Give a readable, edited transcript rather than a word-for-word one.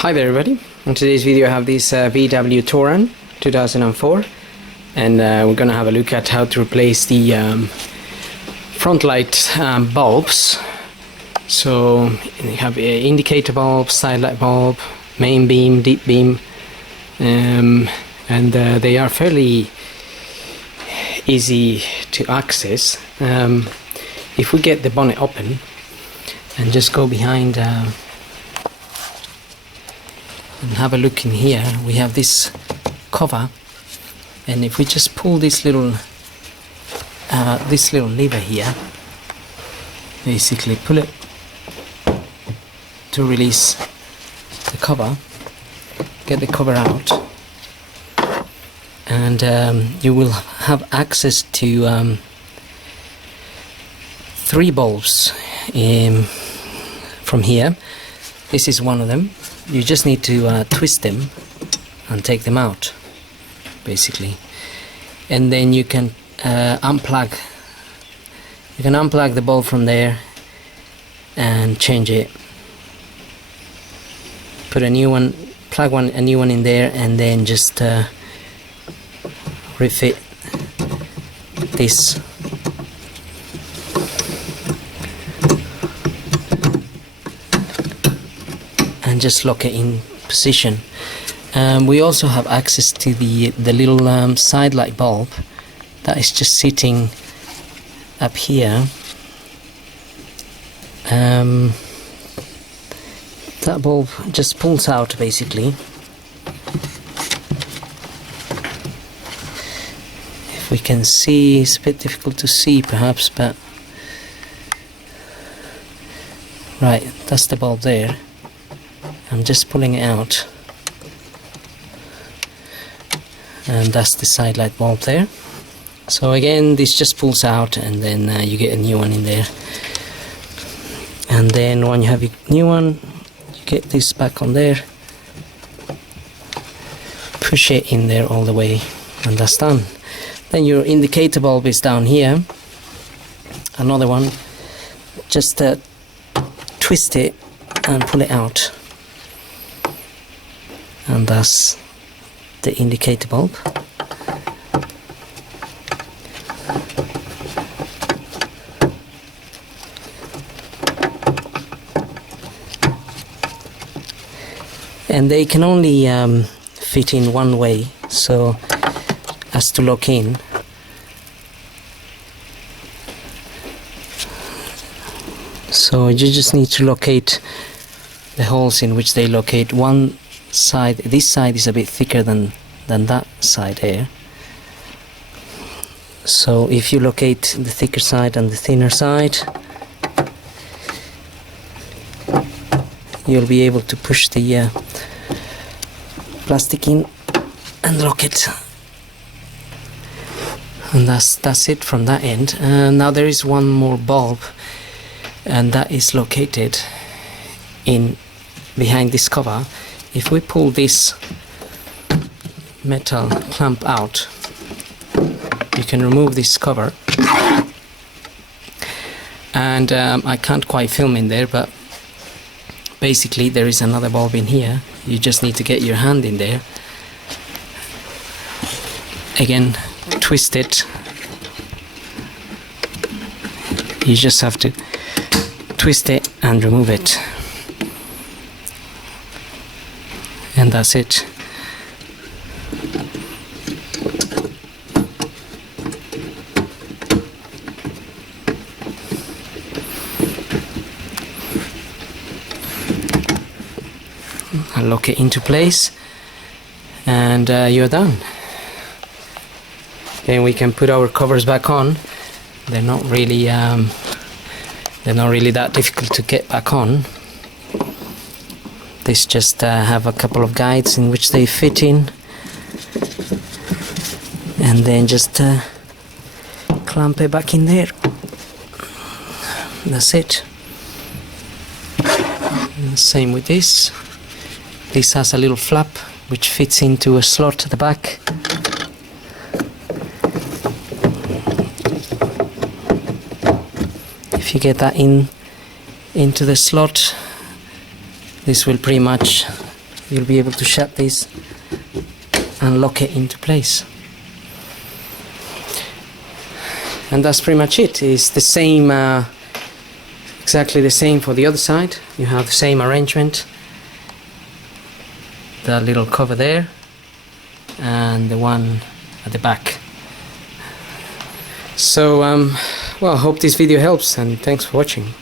Hi there everybody, in today's video I have this VW Touran 2004 and we're gonna have a look at how to replace the front light bulbs. So you have indicator bulb, side light bulb, main beam, deep beam, and they are fairly easy to access. If we get the bonnet open and just go behind and have a look in here, we have this cover, and if we just pull this little lever here, basically pull it to release the cover, get the cover out, and you will have access to 3 bulbs from here. This is one of them. You just need to twist them and take them out, basically, and then you can unplug the bulb from there and change it, put a new one, plug a new one in there, and then just refit this. And just lock it in position. We also have access to the little side light bulb that is just sitting up here. That bulb just pulls out, basically. If we can see, it's a bit difficult to see perhaps, but right, that's the bulb there. I'm just pulling it out, and that's the side light bulb there. So again, this just pulls out, and then you get a new one in there, and then when you have your new one, you get this back on there, push it in there all the way, and that's done. Then your indicator bulb is down here, another one. Just twist it and pull it out, and that's the indicator bulb. And they can only fit in one way, so as to lock in. So you just need to locate the holes in which they locate. One side, this side is a bit thicker than that side here, so if you locate the thicker side and the thinner side, you'll be able to push the plastic in and lock it, and that's it from that end. Now there is one more bulb, and that is located in behind this cover. If we pull this metal clamp out, you can remove this cover, and I can't quite film in there, but basically there is another bulb in here. You just need to get your hand in there, again twist it. You just have to twist it and remove it, and that's it. I'll lock it into place, and you're done. Then we can put our covers back on. They're not really that difficult to get back on. This just have a couple of guides in which they fit in, and then just clamp it back in there. That's it. And same with this. This has a little flap which fits into a slot at the back. If you get that into the slot, this will pretty much you'll be able to shut this and lock it into place. And that's pretty much it. It's the same, exactly the same for the other side. You have the same arrangement, that little cover there and the one at the back. So well, I hope this video helps, and thanks for watching.